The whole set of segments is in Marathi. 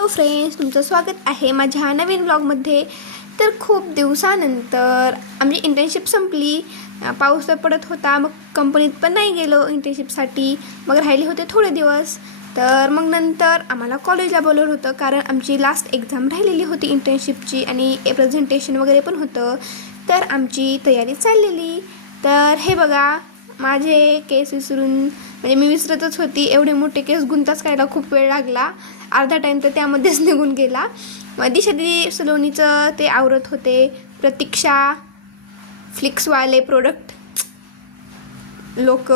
हॅलो फ्रेंड्स, तुमचं स्वागत आहे माझ्या नवीन ब्लॉगमध्ये. तर खूप दिवसानंतर आमची इंटर्नशिप संपली. पाऊस तर पडत होता, मग कंपनीत पण नाही गेलो इंटर्नशिपसाठी. मग राहिले होते थोडे दिवस. तर मग नंतर आम्हाला कॉलेजला बोलवलं होतं, कारण आमची लास्ट एक्झाम राहिलेली होती इंटर्नशिपची आणि प्रेझेंटेशन वगैरे पण होतं. तर आमची तयारी चाललेली. तर हे बघा, माझे केस विसरून म्हणजे मी विसरतच होती. एवढे मोठे केस गुंताच करायला खूप वेळ लागला. अर्धा टाईम तर त्यामध्येच निघून गेला. दिशा दिदी सलोनीचं ते आवरत होते. प्रतीक्षा फ्लिक्सवाले प्रोडक्ट लोक,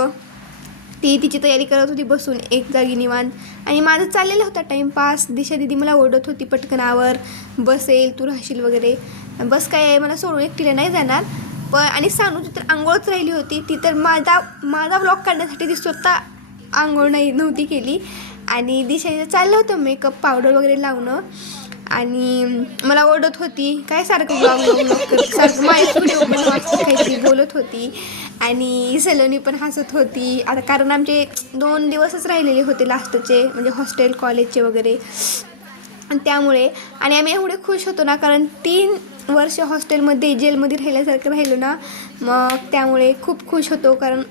ती तिची तयारी करत होती बसून एक जागी निवांत. आणि माझं चाललेलं होता टाईमपास. दिशा दिदी मला ओरडत होती, पटकनावर बसेल, तू राहशील वगैरे. बस काय, मला सोडून एकटीला नाही जाणार. पण आणि सानूची तर आंघोळच राहिली होती. ती तर माझा व्लॉग काढण्यासाठी ती स्वतः आंघोळ नव्हती केली. आणि दिशाचं चाललं होतं मेकअप पावडर वगैरे लावणं. आणि मला ओरडत होती, काय सारखं ब्लॉग करत, सारखं माझ्या व्हिडिओ बनव काहीतरी बोलत होती. आणि सलोनी पण हसत होती. आता कारण आमचे 2 दिवसच राहिलेले होते लास्टचे, म्हणजे हॉस्टेल कॉलेजचे वगैरे. आणि त्यामुळे आणि आम्ही एवढे खुश होतो ना, कारण 3 वर्ष हॉस्टेलमध्ये जेलमध्ये राहिल्यासारखं राहिलो ना. मग त्यामुळे खूप खुश होतो, कारण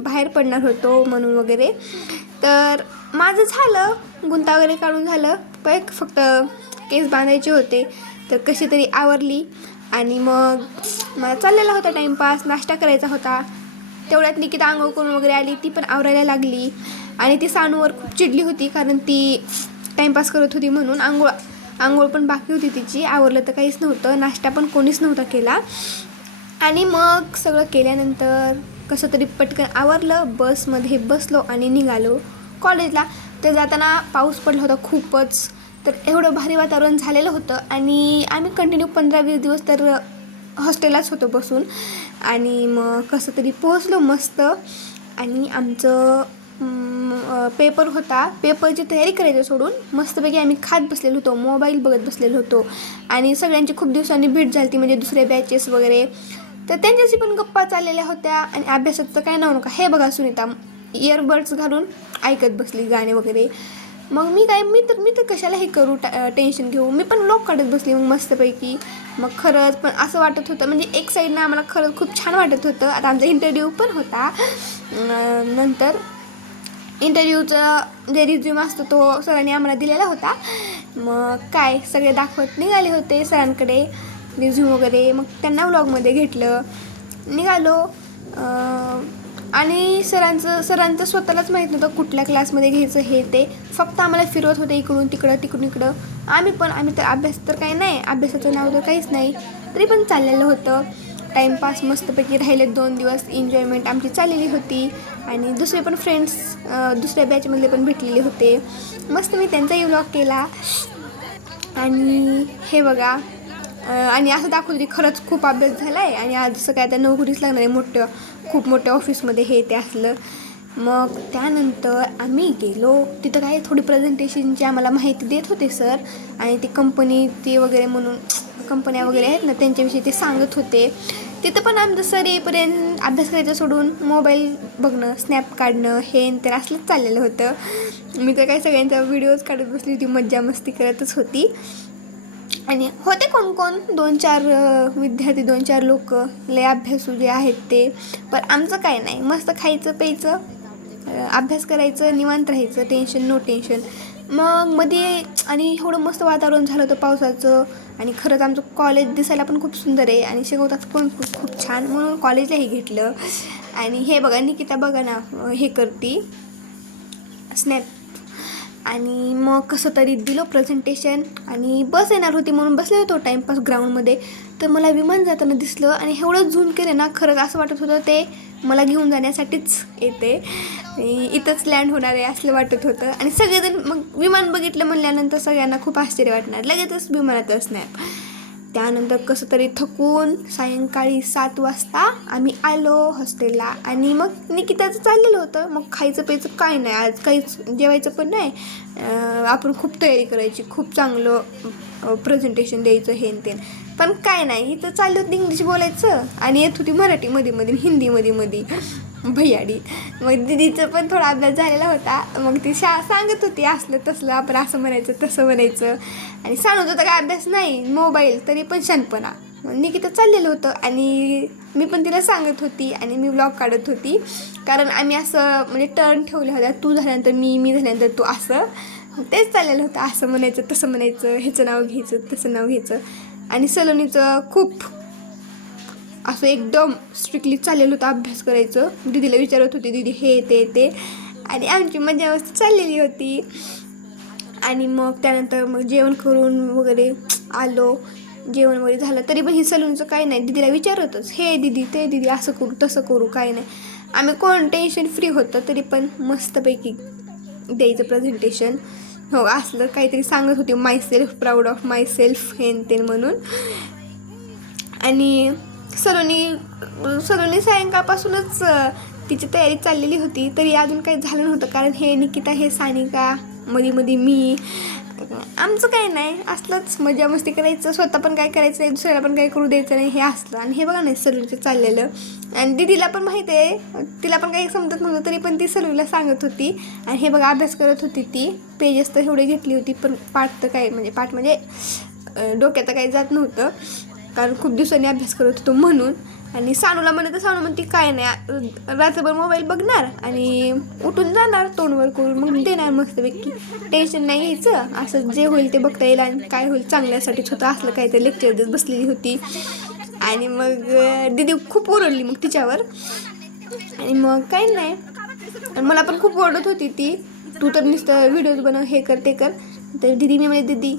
बाहेर पडणार होतो म्हणून वगैरे. तर माझं झालं, गुंता वगैरे काढून झालं. काय फक्त केस बांधायचे होते, तर कशी तरी आवरली. आणि मग मला चाललेला होता टाईमपास, नाश्ता करायचा होता. तेवढ्यात निकिता आंघोळ करून वगैरे आली, ती पण आवरायला लागली. आणि ती सानूवर खूप चिडली होती, कारण ती टाईमपास करत होती म्हणून. आंघोळ पण बाकी होती तिची, आवरलं तर काहीच नव्हतं. नाश्ता पण कोणीच नव्हता केला. आणि मग सगळं केल्यानंतर कसं तरी पटकन आवरलं, बसमध्ये बसलो आणि निघालो कॉलेजला. तर जाताना पाऊस पडला होता खूपच. तर एवढं भारी वातावरण झालेलं होतं. आणि आम्ही कंटिन्यू 15-20 दिवस तर हॉस्टेललाच होतो बसून. आणि मग कसं तरी पोहोचलो मस्त. आणि आमचं पेपर होता. पेपरची तयारी करायचं सोडून मस्तपैकी आम्ही खात बसलेलो होतो, मोबाईल बघत बसलेलो होतो. आणि सगळ्यांची खूप दिवसांनी भेट झाली ती, म्हणजे दुसऱ्या बॅचेस वगैरे. तर त्यांच्याशी पण गप्पा चाललेल्या होत्या. आणि अभ्यासाचं काय नाव नका, हे बघा सुनीता इयरबड्स घालून ऐकत बसली गाणे वगैरे. मग मी तर कशाला हे करू, टेन्शन घेऊ. मी पण व्लॉग काढत बसली मग मस्तपैकी. मग खरंच पण असं वाटत होतं, म्हणजे एक साईडनं आम्हाला खरंच खूप छान वाटत होतं. आता आमचा इंटरव्ह्यू पण होता. नंतर इंटरव्ह्यूचा जे रिझ्यूम असतो तो सरांनी आम्हाला दिलेला होता. मग काय सगळे दाखवत निघाले होते सरांकडे रिझ्यूम वगैरे. मग त्यांना व्लॉगमध्ये घेतलं, निघालो. आणि सरांचं स्वतःलाच माहीत नव्हतं कुठल्या क्लासमध्ये घ्यायचं हे ते. फक्त आम्हाला फिरवत होते इकडून तिकडं. आम्ही तर अभ्यास तर काही नाही, अभ्यासाचं नाव तर काहीच नाही. तरी पण चाललेलं होतं टाईमपास. मस्तपैकी राहिले 2 दिवस, एन्जॉयमेंट आमची चाललेली होती. आणि दुसरे पण फ्रेंड्स दुसऱ्या बॅचमधले पण भेटलेले होते. मस्त मी त्यांचाही व्लॉग केला. आणि हे बघा, आणि असं दाखवलं की खरंच खूप अभ्यास झाला आहे. आणि आज असं काय त्या नोकरीच लागणार आहे, खूप मोठ्या ऑफिसमध्ये हे ते असलं. मग त्यानंतर आम्ही गेलो तिथं. काय थोडी प्रेझेंटेशनची आम्हाला माहिती देत होते सर. आणि ती कंपनी ते वगैरे म्हणून कंपन्या वगैरे आहेत ना, त्यांच्याविषयी ते सांगत होते. तिथं पण आमचं सर येईपर्यंत अभ्यास करायचं सोडून मोबाईल बघणं, स्नॅप काढणं, हे तर असलंच चाललेलं होतं. मी तर काय सगळ्यांचा व्हिडिओज काढत बसली होती, मज्जा मस्ती करतच होती. आणि होते कोण 2-4 विद्यार्थी, 2-4 लोक लय अभ्यासू जे आहेत ते. पण आमचं काय नाही, मस्त खायचं प्यायचं, अभ्यास करायचं, निवांत राहायचं, टेन्शन नो टेन्शन. मग मध्ये आणि एवढं मस्त वातावरण झालं होतं पावसाचं. आणि खरंच आमचं कॉलेज दिसायला पण खूप सुंदर आहे आणि शिकवतात पण खूप छान, म्हणून कॉलेजलाही घेतलं. आणि हे बघा निकिता बघा ना, हे करती स्नॅप. आणि मग कसं तरी दिलं प्रेझेंटेशन. आणि बस येणार होती म्हणून बसले होतो टाईमपास ग्राउंडमध्ये. तर मला विमान जाताना दिसलं आणि एवढं झूम केलं ना, खरंच असं वाटत होतं ते मला घेऊन जाण्यासाठीच येते, इथंच लँड होणार आहे असलं वाटत होतं. आणि सगळेजण मग विमान बघितलं म्हणल्यानंतर सगळ्यांना खूप आश्चर्य वाटणार, लगेचच विमानात स्नॅप. त्यानंतर कसं तरी थकून सायंकाळी 7 वाजता आम्ही आलो हॉस्टेलला. आणि मग निकिताचं चाललेलं होतं, मग खायचं प्यायचं काय नाही, आज काहीच जेवायचं पण नाही. आपण खूप तयारी करायची, खूप चांगलं प्रेझेंटेशन द्यायचं हे ते. पण काय नाही, इथं चाललं होतं इंग्लिश बोलायचं आणि येत होती मराठी मध्ये हिंदी मध्ये. भैयाडी. मग दिदीचं पण थोडा अभ्यास झालेला होता. मग ती सांगत होती असलं तसलं आपण असं म्हणायचं तसं म्हणायचं. आणि सांगत होतं काय अभ्यास नाही मोबाईल तरी पण शानपणा. मग निकिता चाललेलं होतं आणि मी पण तिला सांगत होती आणि मी व्लॉग काढत होती. कारण आम्ही असं म्हणजे टर्न ठेवल्या होत्या, तू झाल्यानंतर मी झाल्यानंतर तू, असं तेच चाललेलं होतं. असं म्हणायचं तसं म्हणायचं, ह्याचं नाव घ्यायचं तसं नाव घ्यायचं. आणि सलोनीचं खूप असं एकदम स्ट्रिक्टली चाललेलं होतं अभ्यास करायचं. दीदीला विचारत होती दीदी हे ते आणि आमची मजा मस्त चाललेली होती. आणि मग त्यानंतर मग जेवण करून वगैरे आलो. जेवण वगैरे झालं तरी पण ही सलूनचं काही नाही, दीदीला विचारतच हे दीदी ते दीदी असं करू तसं करू काही नाही. आम्ही कोण टेन्शन फ्री होतं तरी पण मस्तपैकी द्यायचं प्रेझेंटेशन. हो असलं काहीतरी सांगत होती myself, proud of myself हेन ते म्हणून. आणि सलोनी सायंकाळपासूनच तिची तयारी चाललेली होती तरी अजून काही झालं नव्हतं. कारण हे निकिता हे सानिका मध्ये मी आमचं काही नाही, असलंच मजा मस्ती करायचं, स्वतः पण काय करायचं नाही, दुसऱ्याला पण काही करू द्यायचं नाही, हे असलं. आणि हे बघा नाही सलूनचं चाललेलं. आणि दीदीला पण माहिती आहे, तिला पण काही समजत नव्हतं तरी पण ती सलूनला सांगत होती. आणि हे बघा अभ्यास करत होती ती. पेजेस तर एवढे घेतली होती पण पाठ म्हणजे डोक्यात काही जात नव्हतं कारण खूप दिवसांनी अभ्यास करत होतो म्हणून. आणि सानूला सानू म्हणते काय नाही, रात्रभर मोबाईल बघणार आणि उठून जाणार तोंडवर करून, मग देणार मस्तपैकी, टेन्शन नाही घ्यायचं, असं जे होईल ते बघता येईल आणि काय होईल चांगल्यासाठीच होतं. असलं काय तर लेक्चर देत बसलेली होती. आणि मग दीदी खूप ओरडली मग तिच्यावर. आणि मग काही नाही, मला पण खूप ओरडत होती ती, तू तर नुसतं व्हिडिओज बनव हे कर ते कर. तर दीदी मी म्हणजे दीदी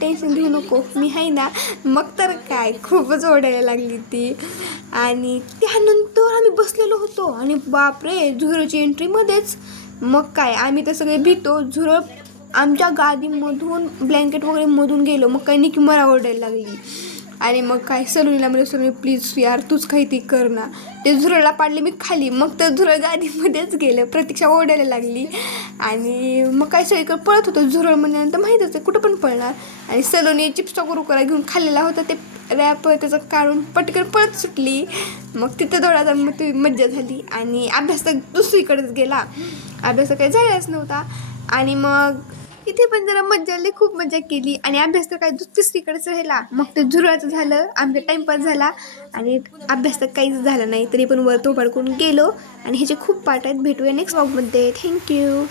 टेन्शन घेऊ नको मी आहे ना. मग तर काय खूपच ओरडायला लागली ती. आणि त्यानंतर आम्ही बसलेलो होतो आणि बापरे झुरळची एंट्रीमध्येच. मग काय आम्ही तर सगळे भीतो. झुरळ आमच्या गादीमधून ब्लँकेट वगैरे मधून गेलो. मग काही निकी मला ओरडायला लागली. आणि मग काय सलूनीला म्हणजे सलूनी प्लीज यार तूच काही ती कर ना. ते झुरळला पाडले मी खाली. मग तर झुरळ गादीमध्येच गेलं. प्रतीक्षा ओरडायला लागली. आणि मग काय सगळीकडे पळत होतं झुरळ म्हणल्यानंतर माहीतच आहे कुठं पण पळणार. आणि सलोनी चिप्सचा कुरकुरा घेऊन खाल्लेला होता ते रॅप त्याचं काढून पटकन पळत सुटली. मग तिथं थोडा मज्जा झाली. आणि अभ्यास तर दुसरीकडेच गेला, अभ्यास काही झालाच नव्हता. आणि मग इथे पण जरा मज्जा आली, खूप मजा केली. आणि अभ्यास तर काय तिसरीकडेच राहिला. मग ते झुरळाचं झालं, आमचा टाइमपास झाला आणि अभ्यास तर काहीच झाला नाही तरी पण वर तो पडकून गेलो. आणि ह्याचे खूप पार्ट आहेत, भेटूया नेक्स्ट व्लॉगमध्ये. थँक्यू.